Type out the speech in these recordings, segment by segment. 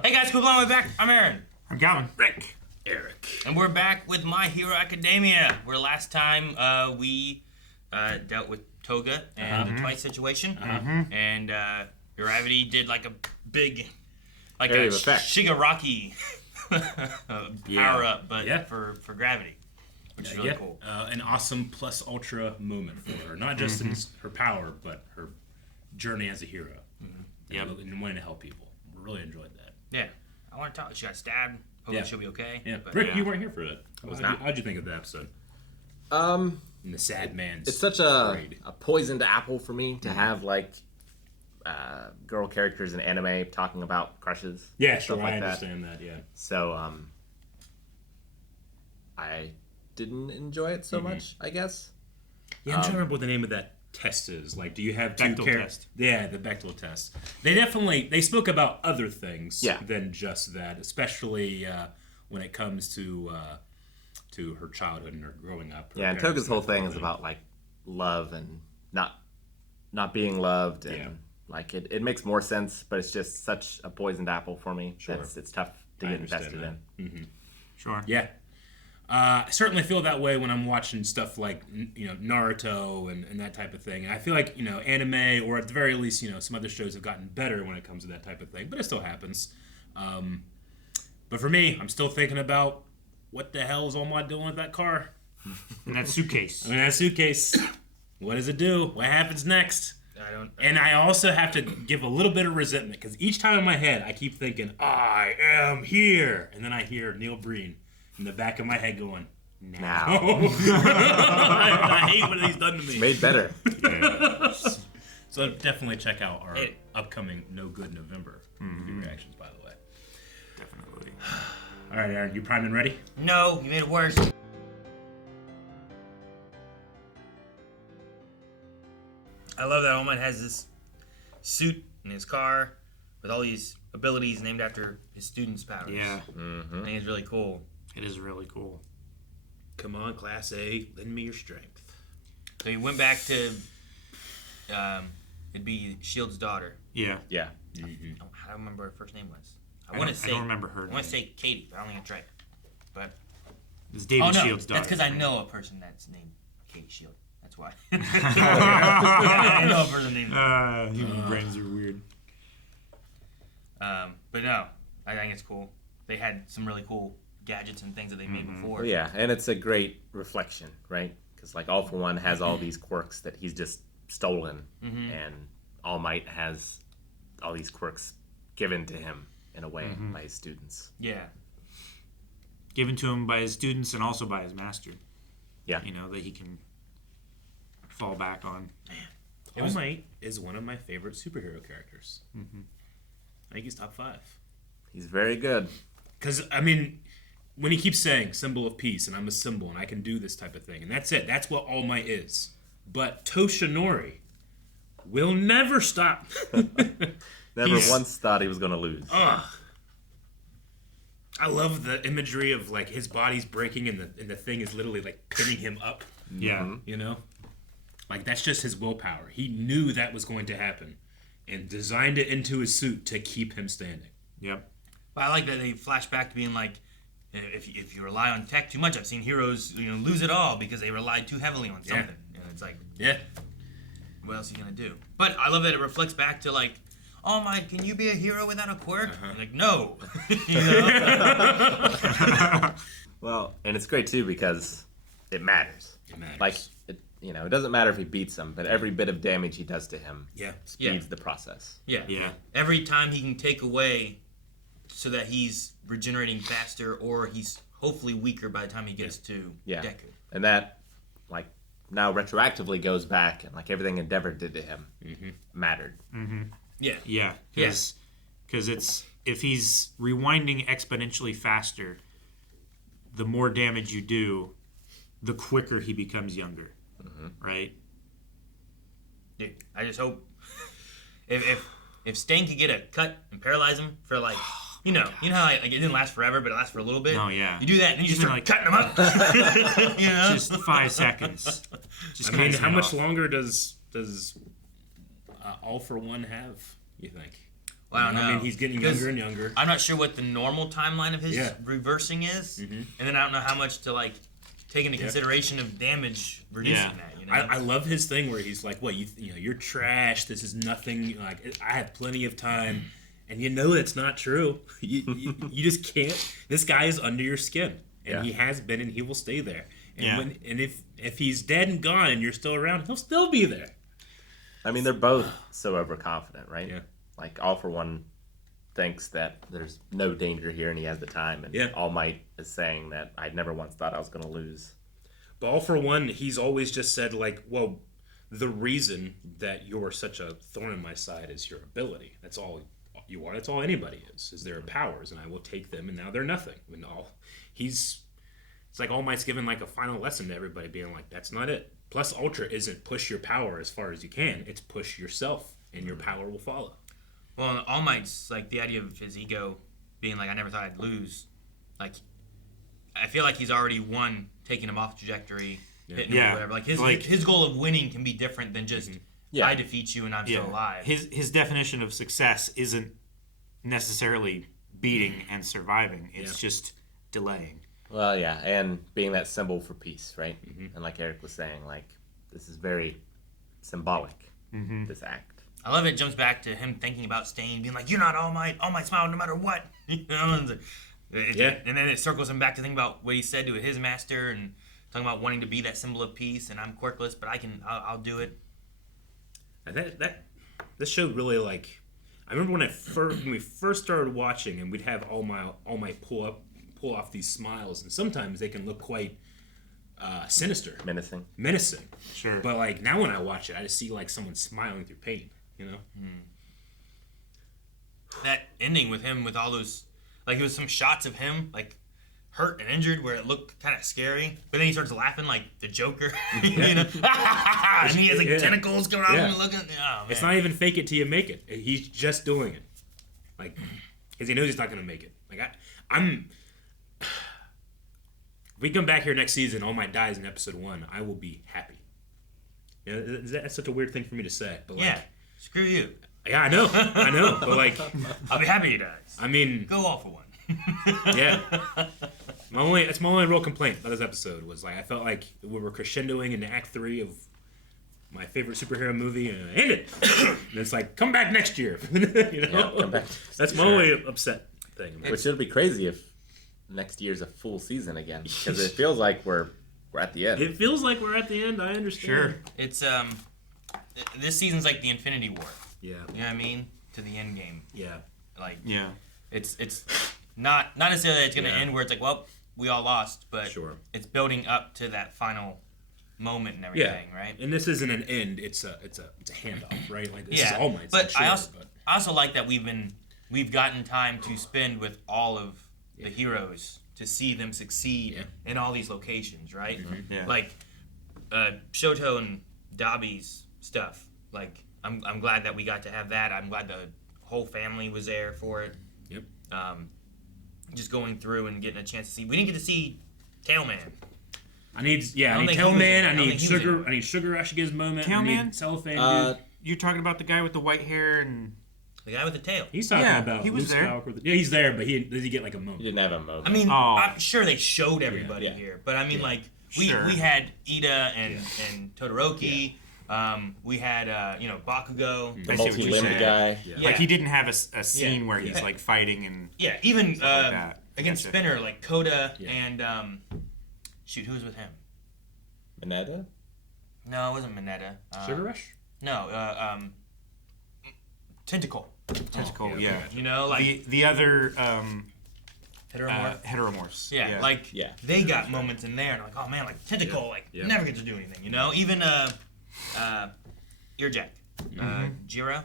Hey guys, cool we're back. I'm Aaron. I'm Calvin. Rick. Eric. And we're back with My Hero Academia, where last time we dealt with Toga and the Twice situation. And Gravity did like a big, like Area a of effect. Shigaraki power up, but for Gravity, which is really cool. An awesome plus ultra moment for her. Not just in her power, but her journey as a hero. And wanting to help people. Really enjoyed that. Yeah. I want to talk. She got stabbed. Hopefully she'll be okay. Yeah. But, Rick, you weren't here for that. How'd you think of the episode? And the sad man's It's such a poisoned apple for me to have like girl characters in anime talking about crushes. Yeah, stuff sure. like I that. understand that. Yeah. So I didn't enjoy it so much, I guess. Yeah, I'm trying to remember what the name of that test is. Like, do you have two Bechdel test. Yeah, the Bechdel test. They spoke about other things than just that, especially when it comes to her childhood and her growing up. Yeah, and Toga's whole thing is about like love and not being loved, and like it makes more sense, but it's just such a poisoned apple for me. Sure. It's tough to get invested in. Mm-hmm. Sure. Yeah. I certainly feel that way when I'm watching stuff like, Naruto and that type of thing. And I feel like, anime, or at the very least, some other shows have gotten better when it comes to that type of thing. But it still happens. But for me, I'm still thinking about what the hell is Omar doing with that car? And that suitcase. That suitcase. What does it do? What happens next? And I also have to give a little bit of resentment, because each time in my head, I keep thinking, I am here. And then I hear Neil Breen in the back of my head going, now. I hate what he's done to me. It's made better. Yeah. So definitely check out our upcoming No Good November movie reactions, by the way. Definitely. All right, Aaron, you primed and ready? No, you made it worse. I love that Oman has this suit in his car with all these abilities named after his students' powers. Yeah. I think it's really cool. It is really cool. Come on, Class A, lend me your strength. So he went back to, it'd be Shield's daughter. Yeah. Yeah. I don't remember what her first name was. I don't remember her I want to name. say Katie, but I don't think it's right. But It's David Shields' daughter. that's because I know a person that's named Katie Shield. That's why. I know a person named. Human brains are weird. But no, I think it's cool. They had some really cool gadgets and things that they made before. Well, yeah, and it's a great reflection, right? Because like All For One has all these quirks that he's just stolen, and All Might has all these quirks given to him in a way by his students. Yeah. Given to him by his students and also by his master. Yeah. That he can fall back on. All Might is one of my favorite superhero characters. I think he's top 5. He's very good. Because, I mean, when he keeps saying symbol of peace, and I'm a symbol, and I can do this type of thing, and that's it. That's what All Might is. But Toshinori will never stop. Never once thought he was going to lose. I love the imagery of, like, his body's breaking and the thing is literally, like, pinning him up. Yeah. Like, that's just his willpower. He knew that was going to happen and designed it into his suit to keep him standing. Yep. But I like that they flash back to being like, if you rely on tech too much, I've seen heroes lose it all because they relied too heavily on something. And it's like, what else are you gonna do? But I love that it reflects back to like, oh my, can you be a hero without a quirk? Like, no. Well, and it's great too because it matters. It matters. Like, it doesn't matter if he beats him, but every bit of damage he does to him speeds the process. Yeah. Yeah. Every time he can take away so that he's regenerating faster or he's hopefully weaker by the time he gets to Deku. And that, like, now retroactively goes back and, like, everything Endeavor did to him mattered. Yeah. Yeah. Because it's, if he's rewinding exponentially faster, the more damage you do, the quicker he becomes younger. Right? Dude, I just hope if Stain could get a cut and paralyze him for like, you know how like, it didn't last forever, but it lasts for a little bit. Oh yeah. You do that and you just start like cutting him up. Just 5 seconds. Just I mean, how much longer does All For One have, you think? Well, I don't know. I mean, he's getting younger and younger. I'm not sure what the normal timeline of his Yeah. reversing is, and then I don't know how much to like take into consideration of damage reducing that. You know? I love his thing where he's like, "What you know? You're trash. This is nothing. Like I have plenty of time." And you know it's not true. You just can't. This guy is under your skin, and he has been, and he will stay there. And if he's dead and gone, and you're still around, he'll still be there. I mean, they're both so overconfident, right? Yeah. Like All For One thinks that there's no danger here, and he has the time. And All Might is saying that I never once thought I was going to lose. But All For One, he's always just said like, well, the reason that you're such a thorn in my side is your ability. That's all you are. That's all anybody is their powers, and I will take them, and now they're nothing. And it's like All Might's given like a final lesson to everybody, being like, that's not it. Plus, Ultra isn't push your power as far as you can. It's push yourself, and your power will follow. Well, All Might's like the idea of his ego being like, I never thought I'd lose. Like, I feel like he's already won, taking him off trajectory, hitting him or whatever. Like his goal of winning can be different than just I defeat you and I'm still alive. His definition of success isn't necessarily beating and surviving. It's just delaying. Well, yeah, and being that symbol for peace, right? And like Eric was saying, like, this is very symbolic, this act. I love it jumps back to him thinking about staying, being like, you're not All Might smile no matter what. You know? And then it circles him back to think about what he said to his master and talking about wanting to be that symbol of peace, and I'm quirkless, but I'll do it. And this show really, like, I remember when we first started watching, and we'd have All Might pull off these smiles, and sometimes they can look quite sinister, menacing. Sure. But like now when I watch it, I just see like someone smiling through pain. You know. That ending with him with all those, like it was some shots of him like hurt and injured where it looked kind of scary, but then he starts laughing like the Joker, you know, and he has like tentacles coming out of him looking. Oh, man. It's not even fake it till you make it. He's just doing it, like, because he knows he's not going to make it. Like I'm. If we come back here next season, All Might dies in episode 1, I will be happy. You know, that's such a weird thing for me to say, but like, screw you. Yeah, I know, but like, I'll be happy he dies. I mean, go All For One. That's my only real complaint about this episode was like I felt like we were crescendoing into Act 3 of my favorite superhero movie, and it ended. And it's like, come back next year. You know, come back. That's my only upset thing. Which it'll be crazy if next year's a full season again, because it feels like we're at the end. It feels like we're at the end. I understand. Sure. It's this season's like the Infinity War. Yeah. You know what I mean? To the end game. Yeah. Like. Yeah. It's not necessarily that it's gonna end where it's like, well, we all lost, but it's building up to that final moment and everything, right? And this isn't an end; it's a handoff, right? Like this is All Might. But I also like that we've gotten time to spend with all of the heroes to see them succeed in all these locations, right? Yeah. Like Shoto and Dabi's stuff. Like I'm glad that we got to have that. I'm glad the whole family was there for it. Yep. Just going through and getting a chance to see. We didn't get to see Tailman. I need Tailman. I need Sugar. I need Sugar Rush to get his moment. Tailman? I need Cellophane. You're talking about the guy with the white hair and the guy with the tail. He's talking about. He was there. He's there, but does he get like a moment? He didn't have a moment. I mean, I'm sure they showed everybody here, but I mean, like we had Ida and Todoroki. We had Bakugo, the multi-limbed guy. Yeah. Like he didn't have a scene where he's like fighting and even like against Spinner, like Koda and who was with him? Mineta? No, it wasn't Mineta. Sugar Rush? No, Tentacle. Tentacle, yeah. You know, like the other heteromorphs. Yeah, They got moments in there, and I'm like, oh man, like Tentacle, never gets to do anything. You know, even Earjack, Jiro.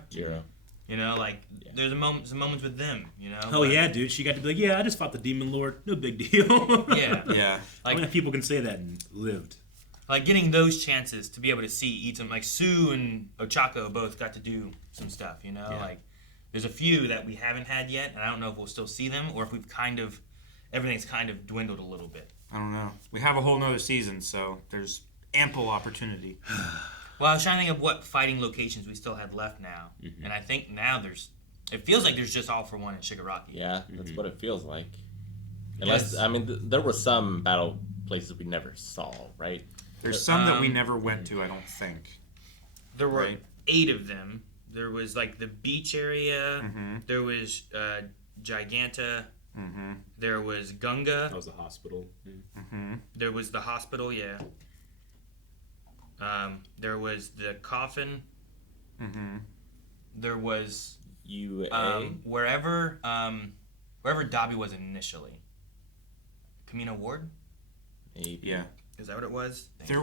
You know, like there's some moments with them. You know. Oh yeah, dude. She got to be like, I just fought the Demon Lord. No big deal. Yeah. Like, how many people can say that and lived? Like getting those chances to be able to eat some, like Sue and Ochako both got to do some stuff. You know, like there's a few that we haven't had yet, and I don't know if we'll still see them or if everything's kind of dwindled a little bit. I don't know. We have a whole nother season, so there's ample opportunity. Well, I was trying to think of what fighting locations we still had left now, and I think now there's It feels like there's just All for One in Shigaraki. Yeah, that's what it feels like. Unless, I mean, there were some battle places we never saw, right? There's some that we never went to, I don't think. There were 8 of them. There was like the beach area. There was Giganta. There was Gunga. That was the hospital. There was the hospital, yeah. There was the coffin. There was UA. wherever Dobby was initially. Camino Ward? Maybe. Yeah. Is that what it was? There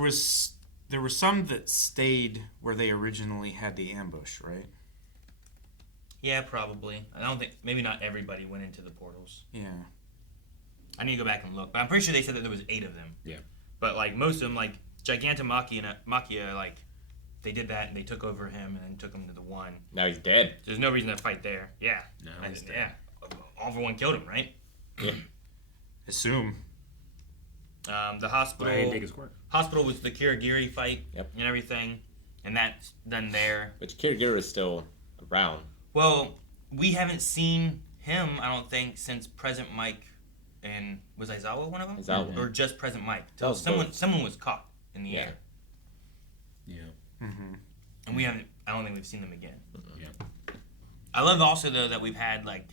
were some that stayed where they originally had the ambush, right? Yeah, probably. I don't think, maybe not everybody went into the portals. Yeah. I need to go back and look, but I'm pretty sure they said that there was 8 of them. Yeah. But like most of them, like Gigantomachia, like they did that and they took over him and then took him to the one. Now he's dead. There's no reason to fight there. Yeah. No, he's dead. Yeah. All for One killed him, right? Yeah. Assume. The hospital. But I didn't take his quirk. Hospital was the Kirigiri fight Yep. and everything, and that's done there. Which Kirigiri is still around. Well, we haven't seen him, I don't think, since Present Mike and was Aizawa one of them? Aizawa. Or just Present Mike? That was Someone was caught in the Yeah. air. Yeah. And we haven't, I don't think we've seen them again. Yeah. I love also, though, that we've had, like,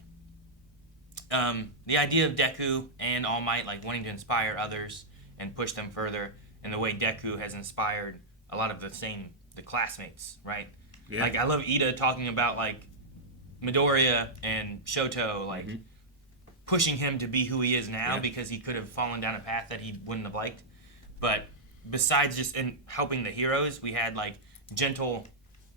the idea of Deku and All Might, like, wanting to inspire others and push them further, and the way Deku has inspired a lot of the classmates, right? Yeah. Like, I love Ida talking about, like, Midoriya and Shoto, like, pushing him to be who he is now because he could have fallen down a path that he wouldn't have liked. But besides just in helping the heroes, we had, like, Gentle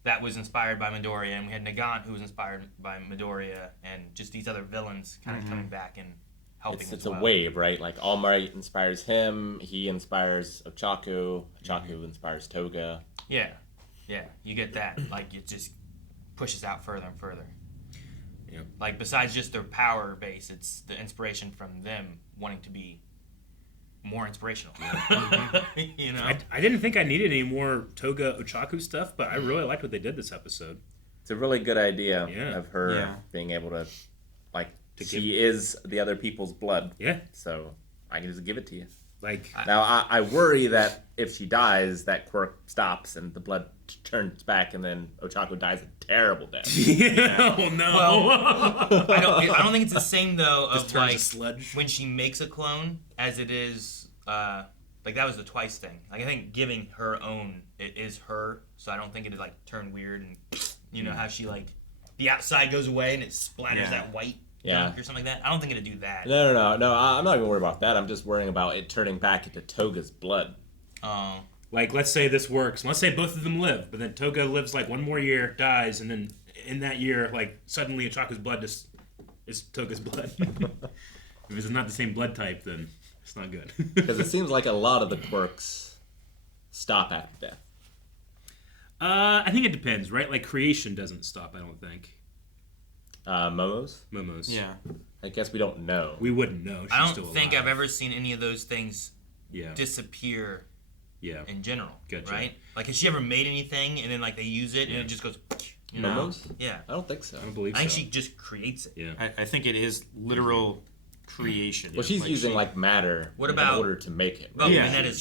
that was inspired by Midoriya, and we had Nagant who was inspired by Midoriya, and just these other villains kind of coming back and helping It's as well. a wave, right? Like All Might inspires him. He inspires Ochaku. Ochaku inspires Toga. Yeah, you get that. Like, it just pushes out further and further. Yeah. Like, besides just their power base, it's the inspiration from them wanting to be more inspirational. You know? I didn't think I needed any more Toga Ochaku stuff, but I really liked what they did this episode. It's a really good idea Yeah. of her Yeah. being able to, like, To she is the other people's blood. Yeah. So I can just give it to you. Like, Now, I worry that if she dies, that quirk stops and the blood turns back, and then Ochaku dies a terrible death. oh no. Well, I don't think it's the same, though, Just of, turns like, to sludge. when she makes a clone, as it is, like, that was the Twice thing. Like, I think giving her own, it is her, so I don't think it'd, like, turn weird, and, you know, how she, like, the outside goes away and it splatters that white gunk or something like that. I don't think it'd do that. No, I'm not even worried about that. I'm just worrying about it turning back into Toga's blood. Oh. Like, let's say this works. Let's say both of them live, but then Toga lives like one more year, dies, and then in that year, like, suddenly Ochaku's blood is Toga's blood. If it's not the same blood type, then it's not good. Because it seems like a lot of the quirks stop after death. I think it depends, right? Like, creation doesn't stop, I don't think. Momo's? Momo's. Yeah. I guess we don't know. We wouldn't know. She's I still don't think alive. I've ever seen any of those things disappear in general, Gotcha. right? Like, has she ever made anything and then, like, they use it and it just goes, you know? Momo's? Yeah. I don't think so. I don't believe I think so. she just creates it. Yeah. I think it is literal creation. Well, she's using she- like matter What in about- order to make it. Well, Yeah, Minetta's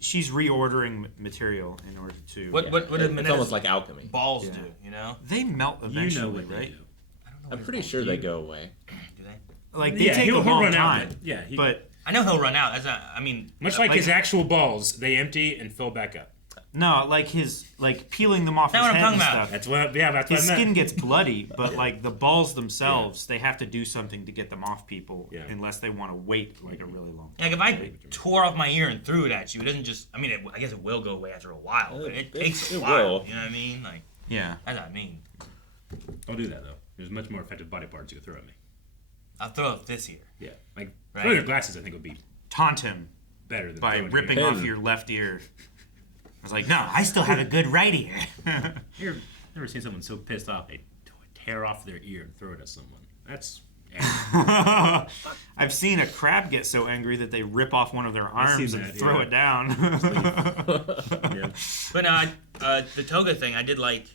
she's reordering material in order to. What did It's Minetta's almost like alchemy. balls Yeah. do, you know? They melt eventually, You know what they right? do. I don't know I'm what pretty his sure balls they do. go away. Do they? Like they Yeah, take he'll a long run out, time. but- yeah, he- but I know he'll run out. That's not, I mean, Much like his actual balls, they empty and fill back up. no, like his peeling them off That's his what I'm head and talking about. stuff. That's what. Yeah, that's what His I meant. skin gets bloody, but like the balls themselves, they have to do something to get them off people, unless they want to wait like a really long time. like, if I tore off my ear and threw it at you, it doesn't just, I mean, I guess it will go away after a while, but it takes a it while. will. You know what I mean? Like, Yeah. that's what I mean. I'll do that though. There's much more effective body parts you can throw at me. I'll throw it this ear. Yeah, like Right. throwing your glasses, I think would be Taunt him better than by throwing ripping your off your left ear. I was like, no, I still have a good right ear. You never seen someone so pissed off they tear off their ear and throw it at someone? That's. I've seen a crab get so angry that they rip off one of their arms seen and that, throw yeah. it down. Yeah. But the toga thing, I did like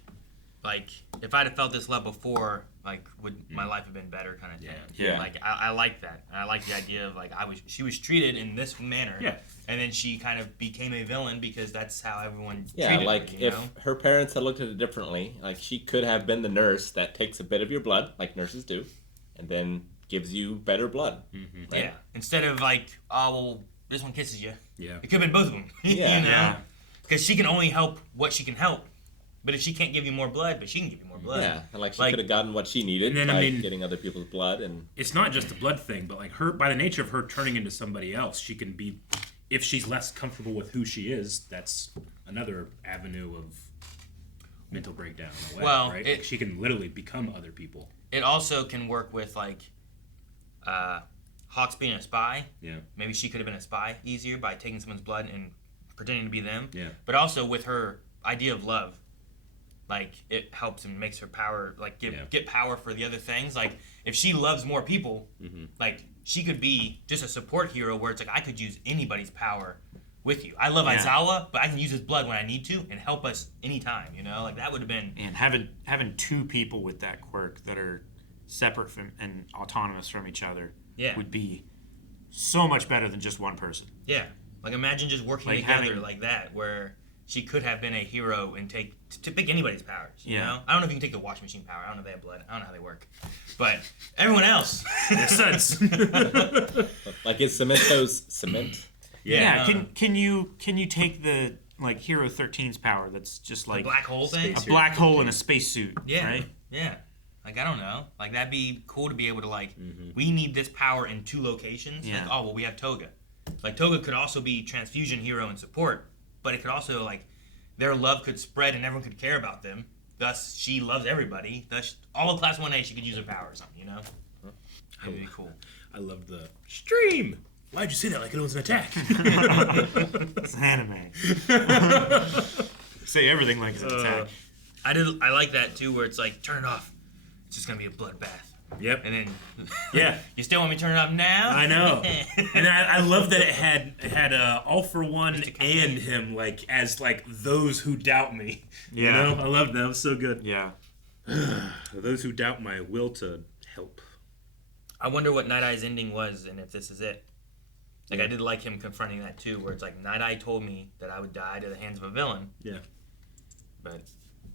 if I'd have felt this love before, like, would my life have been better kind of thing. Yeah. Like, I like that. I like the idea of, like, she was treated in this manner. Yeah. And then she kind of became a villain because that's how everyone Yeah, treated like, her, you if know? her parents had looked at it differently, like, she could have been the nurse that takes a bit of your blood, like nurses do, and then gives you better blood. Mm-hmm. Right? Yeah. Instead of, like, oh, well, this one kisses you. Yeah. It could have been both of them. Yeah. You know? Yeah. Because she can only help what she can help. But if she can't give you more blood, but she can give you more blood. Yeah, and like she Like- could have gotten what she needed And then, by I mean- getting other people's blood, and It's not just a blood thing, but like her, by the nature of her turning into somebody else, she can be, if she's less comfortable with who she is, that's another avenue of mental breakdown in a way, Well, right? it- Like she can literally become other people. It also can work with, like, Hawks being a spy. Yeah. Maybe she could have been a spy easier by taking someone's blood and pretending to be them. Yeah. But also with her idea of love, like, it helps and makes her power, like, get power for the other things. Like, if she loves more people, like, she could be just a support hero where it's like, I could use anybody's power with you. I love Yeah. Aizawa, but I can use his blood when I need to and help us anytime, you know? Like, that would have been... And having two people with that quirk that are separate from and autonomous from each other would be so much better than just one person. Yeah. Like, imagine just working Like together having- like that, where she could have been a hero and to pick anybody's powers, you Yeah. know? I don't know if you can take the washing machine power. I don't know if they have blood. I don't know how they work. But everyone else. Makes sense. like is cement? Yeah. Yeah. Can you take the like Hero 13's power that's just like black hole thing? a black hole in a spacesuit, Yeah. right? Yeah. Like, I don't know. Like, that'd be cool to be able to, like, we need this power in 2 locations. Yeah. Like, oh, well, we have Toga. Like, Toga could also be Transfusion hero and support, but it could also, like, their love could spread and everyone could care about them. Thus, she loves everybody. Thus, all of Class 1A, she could use her power or something, you know? That would be cool. I love the stream. Why'd you say that like it was an attack? It's anime. Say everything like it's an attack. I like that, too, where it's like, turn it off. It's just going to be a bloodbath. Yep. And then, Yeah. you still want me to turn it off now? I know, and I love that it had All for One Mr. and him like as like those who doubt me. You Yeah. know, I love that. It was so good. Yeah. Those who doubt my will to help. I wonder what Night-Eye's ending was and if this is it. Like, I did like him confronting that, too, where it's like, Night-Eye told me that I would die to the hands of a villain. Yeah. But,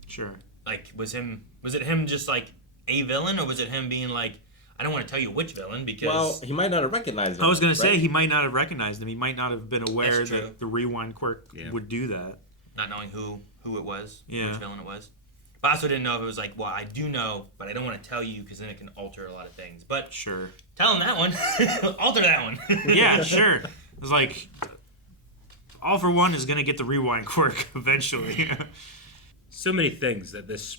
Sure. like, was it him just, like, a villain, or was it him being like, I don't want to tell you which villain because... Well, he might not have recognized him. I was going to say right? he might not have recognized him. He might not have been aware That's true. that the rewind quirk would do that. not knowing who it was, Yeah. which villain it was. But I also didn't know if it was like, well, I do know, but I don't want to tell you because then it can alter a lot of things. But Sure. tell him that one. Alter that one. Yeah, sure. It was like, All for One is going to get the rewind quirk eventually. So many things that this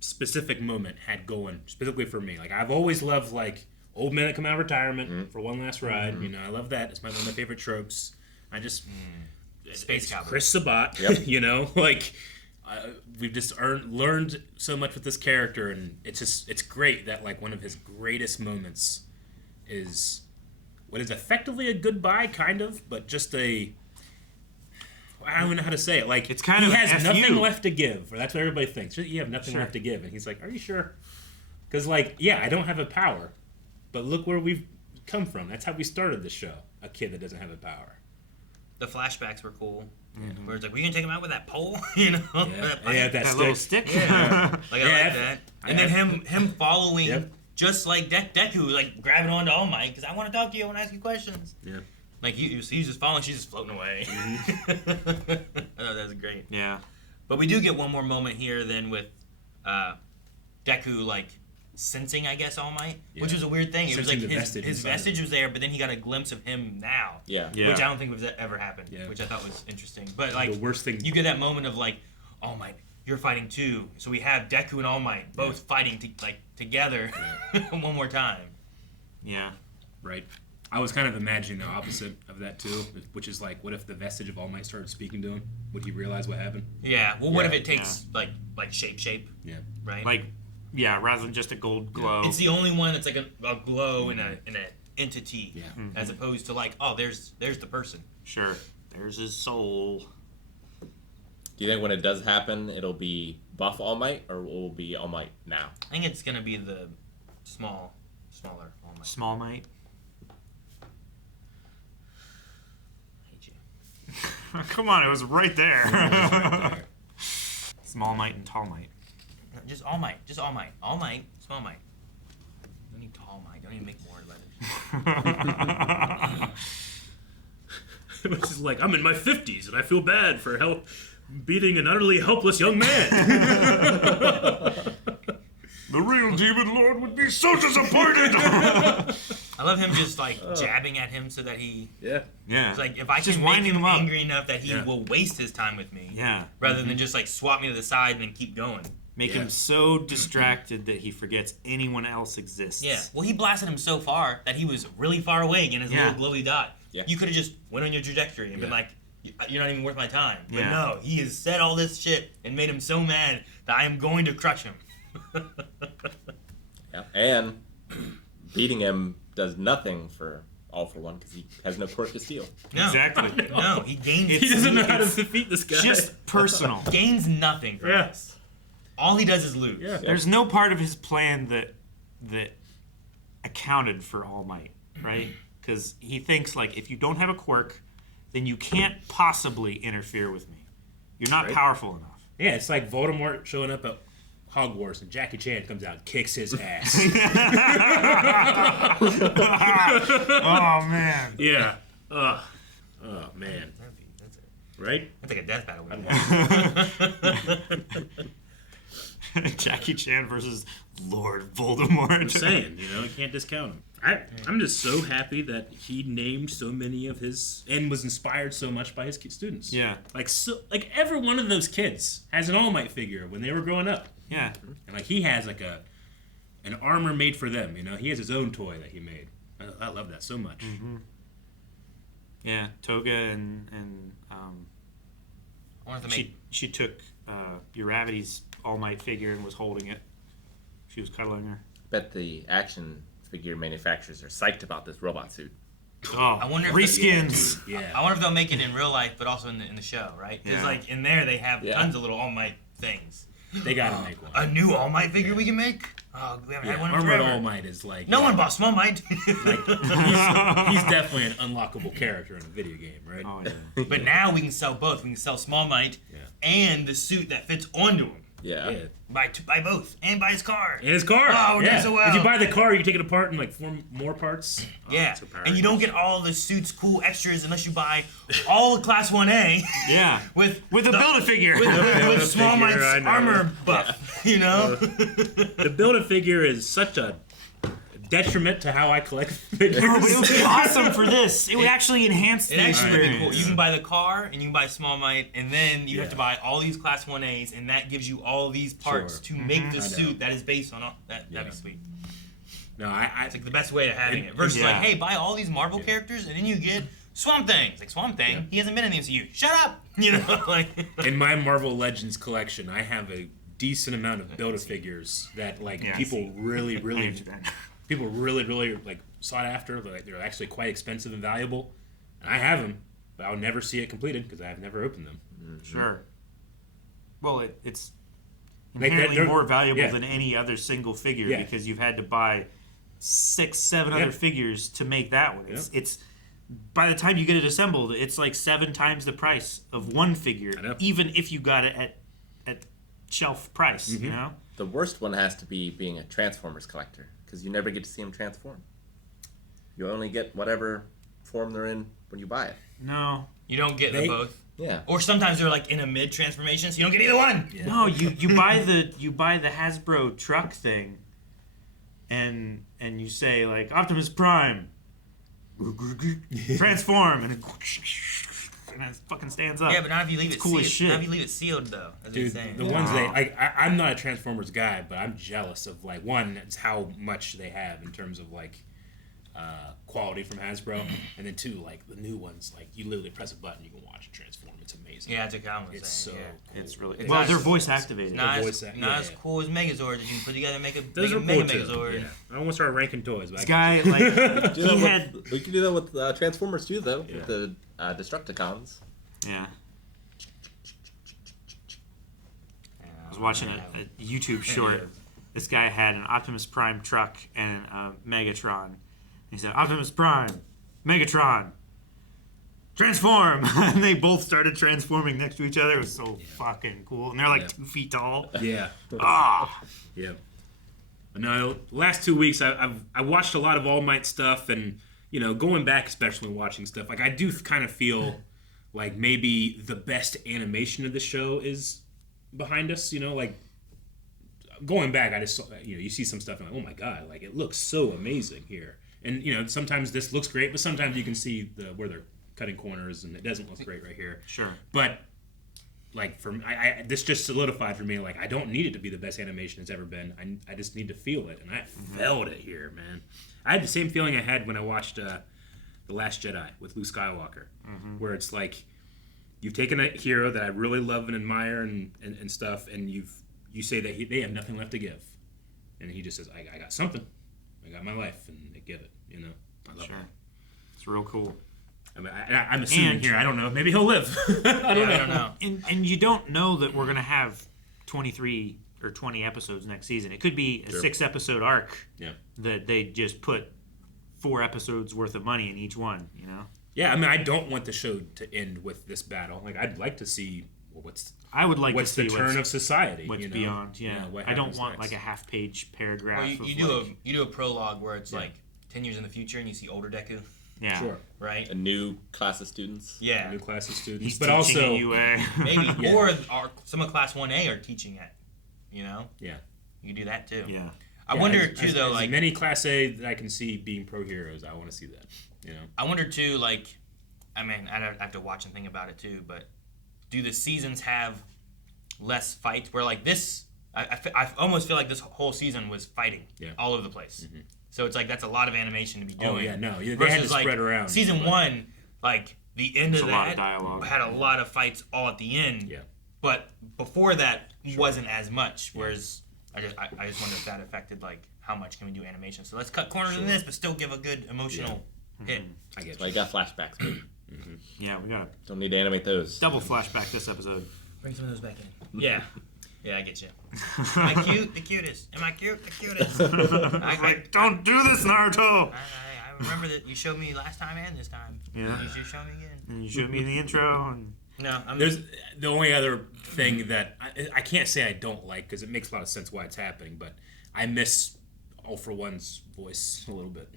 specific moment had going, specifically for me. Like, I've always loved, like, old men that come out of retirement for one last ride. You know, I love that. It's one of my favorite tropes. I just... Space it's Cowboy. Chris Sabat, Yep. you know? Like, we've just learned so much with this character, and it's great that, like, one of his greatest moments is what is effectively a goodbye, kind of, but just a... I don't even know how to say it. Like, It's kind he of has F nothing you. left to give, or that's what everybody thinks. You have nothing Sure. left to give, and he's like, "Are you sure?" Because, like, yeah, I don't have a power, but look where we've come from. That's how we started the show. A kid that doesn't have a power. The flashbacks were cool. Where it's like, we can take him out with that pole, you know? That pipe. Yeah, that little stick. Yeah. Like, I Yeah, like that. And then him following, Yep. just like Deku, like, grabbing onto All Might, because I want to talk to you, I want to ask you questions. Yeah. Like, he's just following, she's just floating away. I thought that was great. Yeah. But we do get one more moment here then with Deku, like, sensing, I guess, All Might, which was a weird thing. It was like Sensing the his vestige inside vestige was there, but then he got a glimpse of him now. Yeah. Yeah. Which I don't think was ever happened, Yeah. which I thought was interesting. But, like, The worst thing. you get that moment of, like, All Might, you're fighting too. So we have Deku and All Might both fighting together one more time. Yeah. Right. I was kind of imagining the opposite of that too, which is like, what if the vestige of All Might started speaking to him? Would he realize what happened? Yeah. Well, what Yeah. if it takes like shape, Yeah. right? Like, yeah, rather than just a gold glow. it's the only one that's like a glow in a entity, Yeah. as opposed to like, oh, there's the person. Sure. There's his soul. Do you think when it does happen, it'll be buff All Might, or will it be All Might now? I think it's gonna be the smaller All Might. Small Might. I hate you. Come on, it was right there. Small Might and Tall Might. No, just All Might. Just All Might. All Might. Small Might. Don't need Tall Might. Don't even make more letters. It was just like, I'm in my 50s and I feel bad for beating an utterly helpless young man. The real Demon Lord would be so disappointed. I love him just like jabbing at him so that he. Yeah. It's like if I Just can make winding him him up. angry enough that he will waste his time with me. Yeah. Rather than just like swap me to the side and then keep going. Make him so distracted that he forgets anyone else exists. Yeah. Well, he blasted him so far that he was really far away again as a little glowy dot. Yeah. You could have just went on your trajectory and been like, you're not even worth my time. But Yeah. no, he has said all this shit and made him so mad that I am going to crush him. Yeah. And beating him does nothing for All for One because he has no quirk to steal. No. Exactly. No, he gains. He doesn't know how to It's defeat this guy. Just personal. gains nothing from this. All he does is lose. Yeah. There's no part of his plan that accounted for All Might, right? Because he thinks, like, if you don't have a quirk, then you can't possibly interfere with me. You're not powerful enough. Yeah, it's like Voldemort showing up at Hogwarts and Jackie Chan comes out and kicks his ass. Oh, man. Yeah. Oh, man. That's it. Right? That's like a death battle. Jackie Chan versus Lord Voldemort. I'm saying, you can't discount him. I'm just so happy that he named so many of his and was inspired so much by his students. Yeah. Like every one of those kids has an All Might figure when they were growing up, Yeah. and like he has like an armor made for them. He has his own toy that he made. I love that so much. Mm-hmm. Yeah. Toga and I wanted to make. she took Uravity's All Might figure and was holding it. She was cuddling her. Bet the action figure manufacturers are psyched about this robot suit. Oh, I wonder if reskins. Yeah. I wonder if they'll make it in real life, but also in the show, right? Because Yeah. like in there they have Yeah. tons of little All Might things. They gotta make one. A new All Might figure we can make? Oh, we haven't had one in Armored forever. All Might is like No one bought Small Might. he's definitely an unlockable character in a video game, right? Oh, yeah. But now we can sell both. We can sell Small Might and the suit that fits onto him. Yeah. Buy both and buy his car. And his car. Oh, we're doing so well. If you buy the car, you can take it apart and like form more parts. Yeah, so powerful. and you don't get all the suit's cool extras unless you buy all the Class 1A Yeah. with a Build-A-Figure. with Small figure, Might's I know. armor buff. You know. The Build-A-Figure is such a detriment to how I collect figures. No, but it would be awesome for this. It would actually enhance It the actually would be experience. cool. You can buy the car and you can buy Small Might, and then you have to buy all these Class 1As, and that gives you all these parts to make the suit that is based on all that. That'd be sweet. No, I It's like the best way of having it. Versus like, hey, buy all these Marvel characters, and then you get Swamp Thing. It's like Swamp Thing. He hasn't been in the MCU. Shut up. You know, like. in my Marvel Legends collection, I have a decent amount of Build-A-Figures that like people really like sought after. Like they're actually quite expensive and valuable, and I have them, but I'll never see it completed because I've never opened them. Sure. Well, it's Like that- inherently they're- more valuable yeah. than any other single figure Yeah. because you've had to buy 6, 7 other Yeah. figures to make that one. It's by the time you get it assembled, it's like 7 times the price of one figure, I know. even if you got it at shelf price. You know. The worst one has to be being a Transformers collector because you never get to see them transform. You only get whatever form they're in when you buy it. No. You don't get the both. Yeah. Or sometimes they're like in a mid transformation, so you don't get either one. Yeah. No, you buy the Hasbro truck thing, and you say like Optimus Prime, transform, and it fucking stands up. Yeah, but not if you leave it cool as sealed. shit. Not if you leave it sealed though. As Dude, he's saying. the ones I'm not a Transformers guy, but I'm jealous of like one, it's how much they have in terms of like quality from Hasbro, and then 2, like the new ones, like you literally press a button, you can watch it transform. It's amazing. Yeah, that's what Colin was It's saying. so Yeah. cool. It's really It's well. not- They're voice activated. Not, voice as, act- not yeah. as cool as Megazords that you can put together and make a, Those make are a mega cool too. Megazord. Yeah. I almost started ranking toys. But This guy like Do that he had we can do that with Transformers too, though, Yeah. with the Destructicons. yeah. was watching a YouTube short. This guy had an Optimus Prime truck and a Megatron. He said, Optimus Prime, Megatron, transform! And they both started transforming next to each other. It was so fucking cool. And they're like 2 feet tall. Yeah. Ah! Yeah. No, last 2 weeks I watched a lot of All Might stuff, and going back, especially watching stuff, like I do kind of feel like maybe the best animation of the show is behind us. Like going back, I just saw, you see some stuff and I'm like, oh my god, like it looks so amazing here. And sometimes this looks great, but sometimes you can see where they're cutting corners and it doesn't look great right here. Sure. But like for me, this just solidified for me. Like I don't need it to be the best animation it's ever been. I just need to feel it, and I felt it here, man. I had the same feeling I had when I watched The Last Jedi with Luke Skywalker, where it's like you've taken a hero that I really love and admire and stuff, and you say that they have nothing left to give, and he just says, I got something, I got my life, and they give it. I love that. It's real cool. I mean, I'm assuming here. I don't know. Maybe he'll live. I don't know. And you don't know that we're gonna have 23 or 20 episodes next season. It could be a 6-episode arc. Yeah. That they just put 4 episodes worth of money in each one. Yeah. I mean, I don't want the show to end with this battle. Like, I'd like to see what's the turn of society. What's beyond? Yeah. I don't want like a half-page paragraph. Well, you do a prologue where it's like 10 years in the future, and you see older Deku. Yeah. Sure. Right? A new class of students. Yeah. A new class of students. He's but teaching also UA. Maybe or some of class 1A are teaching it. Yeah. You can do that too. Yeah. I wonder too though, like many class A that I can see being pro heroes, I want to see that. I wonder too, like, I mean, I have to watch and think about it too, but do the seasons have less fights? Where like this, I almost feel like this whole season was fighting all over the place. Mm-hmm. So it's like that's a lot of animation to be doing. Oh yeah, no, they versus, had to spread around. Season 1, like the end of that had a Yeah. lot of fights all at the end. Yeah. But before that wasn't as much. Whereas I just wonder if that affected like how much can we do animation. So let's cut corners in this, but still give a good emotional hit. I get Well, you got flashbacks, baby. Yeah, we got Don't need to animate those. double flashback this episode. Bring some of those back in. Yeah. Yeah, I get you. Am I cute? The cutest. Am I cute? The cutest. Don't do this, Naruto! I remember that you showed me last time and this time. Yeah. You should show me again. And you showed me in the intro. And... No, There's the only other thing that I can't say I don't like, because it makes a lot of sense why it's happening, but I miss All For One's voice a little bit.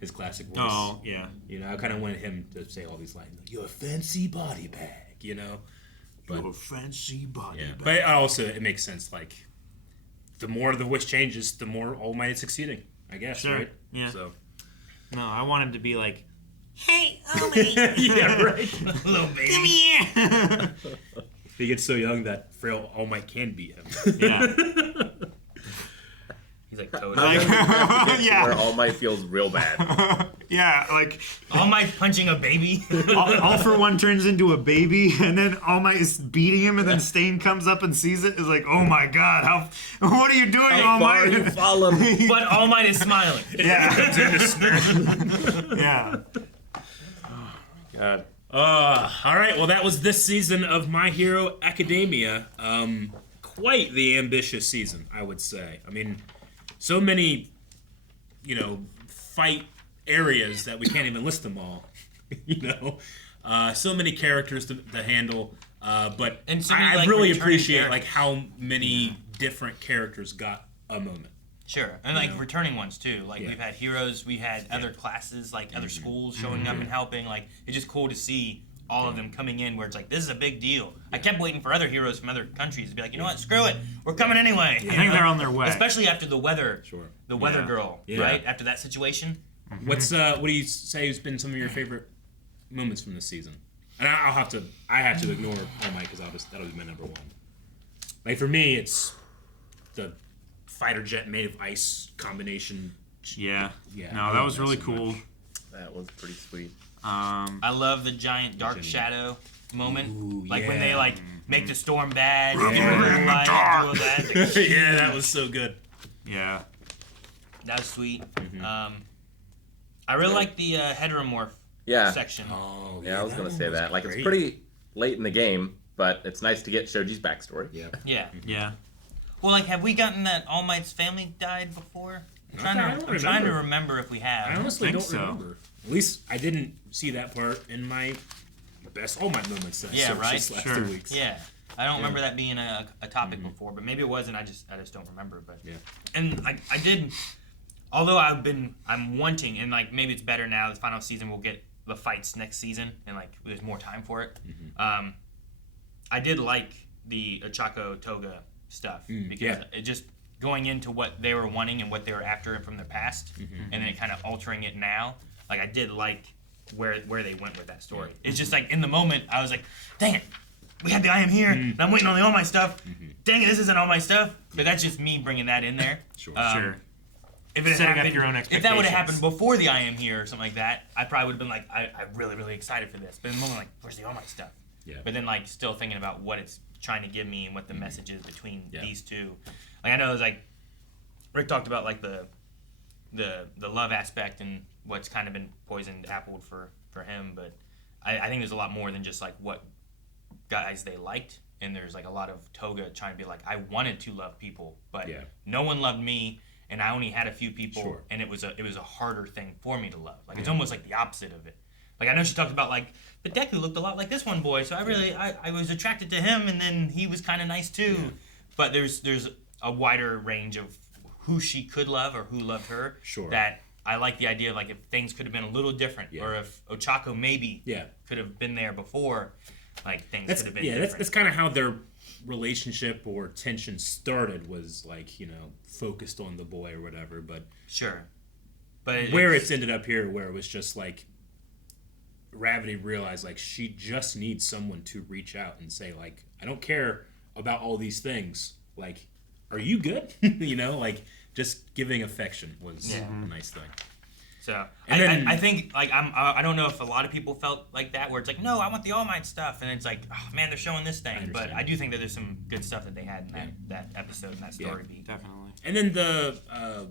His classic voice. Oh, yeah. I kind of wanted him to say all these lines, like, "You're a fancy body bag," But, You're a fancy body bag. But also, it makes sense, like, the more the voice changes, the more All Might is succeeding, I guess, Sure. right? Yeah. So. No, I want him to be like, hey, All Might. Yeah, right. little baby. Come here. He gets so young that frail All Might can beat him. Yeah. He's like Toad. Yeah. Where All Might feels real bad. Yeah, like All Might punching a baby. all For One turns into a baby, and then All Might is beating him, and then Stain comes up and sees it. Is like, oh my god, what are you doing, All How far are Might? you fallen? But All Might is smiling. Yeah. Yeah. God. All right, well, that was this season of My Hero Academia. Quite the ambitious season, I would say. I mean, so many, fight areas that we can't even list them all. So many characters to handle. But And so many, I really returning appreciate characters. like how many different characters got a moment. Sure, and like returning ones too. Like we've had heroes, we had other classes, like other schools showing up and helping. Like it's just cool to see all of them coming in where it's like, this is a big deal. I kept waiting for other heroes from other countries to be like, you know what, screw it, we're coming anyway. I think they're on their way. Especially after the weather, the weather girl, Yeah. right? After that situation. What do you say has been some of your favorite moments from this season? And I have to ignore All Might because that'll be my number one. Like for me, it's the fighter jet made of ice combination. Yeah. Yeah, No, I that love was that really so cool. much. That was pretty sweet. I love the giant dark shadow moment. Ooh, like when yeah. they like make the storm bad. Yeah. And light, do all that. Like, Yeah, that was so good. Yeah. that was sweet. I really like the heteromorph Yeah. section. Oh, Yeah, I was that gonna one say was that. Like great. it's pretty late in the game, but it's nice to get Shoji's backstory. Yeah. Yeah. Yeah. Well, like, have we gotten that All Might's family died before? I'm trying to remember if we have. I honestly think don't so. remember. At least I didn't see that part in my best All Might moments that I Yeah, searched right? this last Sure. 2 weeks. Yeah. I don't remember that being a topic before, but maybe it was, and I just don't remember. But and I did, although I'm wanting, and like maybe it's better now. The final season we'll get the fights next season, and like there's more time for it. I did like the Ochako Toga stuff because it just going into what they were wanting and what they were after from the past, and then kind of altering it now. Like I did like where they went with that story. It's just like in the moment I was like, dang it. We had the I am here, and I'm waiting on the All Might stuff. Dang it, this isn't All Might stuff. But that's just me bringing that in there. Sure. Sure. If it Setting happened, up your own if that would expectations. have happened before the I am here or something like that, I probably would have been like, I'm really, really excited for this. But in the moment, like, where's the All Might stuff? Yeah. But then, like, still thinking about what it's trying to give me and what the message is between these two. Like, I know it's like, Rick talked about, like, the love aspect and what's kind of been poisoned apple for him. But I think there's a lot more than just, like, what guys they liked. And there's like a lot of Toga trying to be like, I wanted to love people, but no one loved me, and I only had a few people, and it was a harder thing for me to love. Like it's almost like the opposite of it. Like I know she talked about like the Deku looked a lot like this one boy, so I was attracted to him, and then he was kind of nice too. But there's a wider range of who she could love or who loved her. Sure. That I like the idea of like if things could have been a little different, or if Ochako maybe could have been there before. Like things could have been different. That's kind of how their relationship or tension started, was like, focused on the boy or whatever, but but it's ended up here, where it was just like Ravity realized like she just needs someone to reach out and say like, I don't care about all these things, like, are you good? Like just giving affection was a nice thing. So And I think like I don't know if a lot of people felt like that, where it's like, no, I want the All Might stuff, and it's like, oh man, they're showing this thing. But I do think that there's some good stuff that they had in that episode and that story beat. Definitely. And then the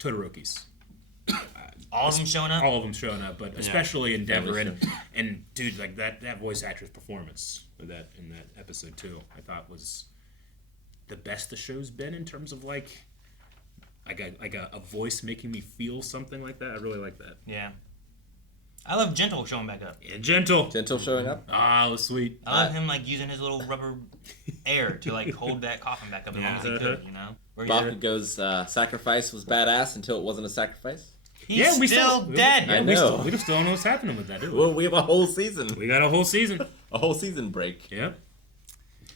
Todorokis. All of them showing up. All of them showing up, but especially Endeavor and dude, like that voice actress performance in that episode too, I thought was the best the show's been in terms of like a voice making me feel something like that. I really like that. Yeah. I love Gentle showing back up. Yeah, Gentle showing up. Ah, it was sweet. I love him like using his little rubber air to like hold that coffin back up as long as he could, Bakugo's sacrifice was badass until it wasn't a sacrifice. He's still dead. I know. We still don't know what's happening with that, do we? Well, we have a whole season. We got a whole season. A whole season break. Yep.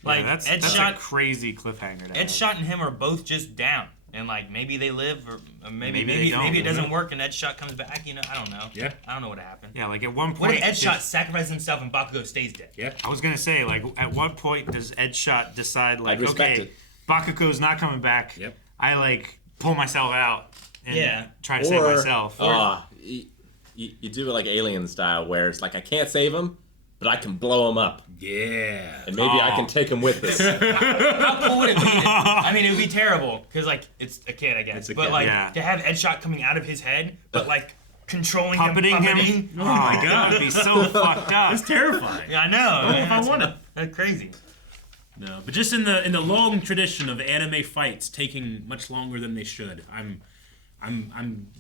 Like that's Edshot, a crazy cliffhanger. Edshot and him are both just down. And like maybe they live, or maybe it doesn't work, and Edshot comes back. I don't know. Yeah. I don't know what happened. Yeah, like at one point. What if Edshot sacrifices himself and Bakugo stays dead? Yeah. I was gonna say, like, at what point does Edshot decide, like, I'd respect okay, it. Bakugo's not coming back. Yep. I like pull myself out and try to save myself. You do it like Alien style, where it's like I can't save him, but I can blow him up, Yeah. and maybe I can take him with us. How cool would it be? I mean, it would be terrible because like it's a kid, I guess. It's a but kid. like Yeah. to have Edshot coming out of his head, but like controlling Puppeting him. him. Oh my god, that'd be so fucked up. That's terrifying. Yeah, I know. I don't know if I want it. That's crazy. No, but just in the long tradition of anime fights taking much longer than they should, I'm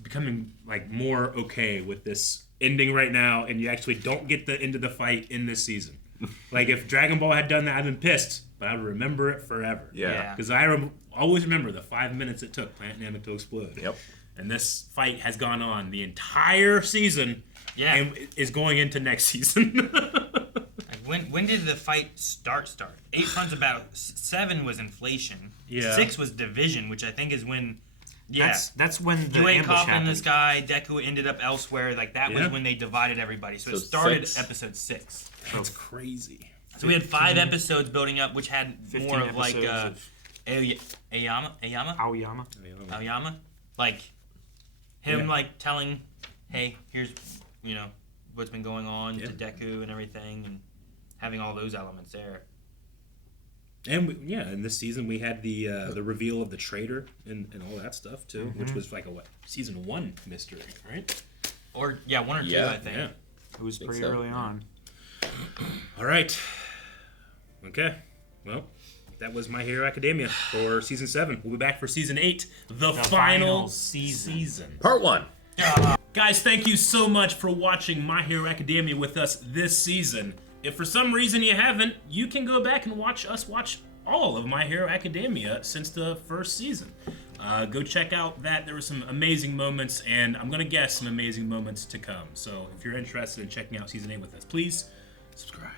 becoming like more okay with this ending right now, and you actually don't get the end of the fight in this season. Like if Dragon Ball had done that, I'd been pissed, but I would remember it forever. Yeah. Because always remember the 5 minutes it took Planet Namek to explode. Yep. And this fight has gone on the entire season. Yeah. And is going into next season. Like when did the fight start? 8 fronts about 7 was inflation. Yeah. 6 was division, which I think is when. Yeah. That's when the Yue ambush caught in happened. this guy. Deku ended up elsewhere. Like that was Yeah. when they divided everybody. So it So started 6. episode 6. That's crazy. So we had 5 episodes building up, which had 15 more of like episodes Aoyama, Aoyama. like him Yeah. like telling, hey, here's what's been going on to Deku and everything, and having all those elements there. And in this season we had the reveal of the traitor and all that stuff too, which was like a season 1 mystery, right? Or 1 or 2, Yeah, I think. Yeah. It was Think pretty so, early yeah. on. All right. Okay. Well, that was My Hero Academia for season 7. We'll be back for season 8, the final season. Part 1. Guys, thank you so much for watching My Hero Academia with us this season. If for some reason you haven't, you can go back and watch all of My Hero Academia since the first season. Go check out that. There were some amazing moments, and I'm going to guess some amazing moments to come. So if you're interested in checking out season 8 with us, please subscribe.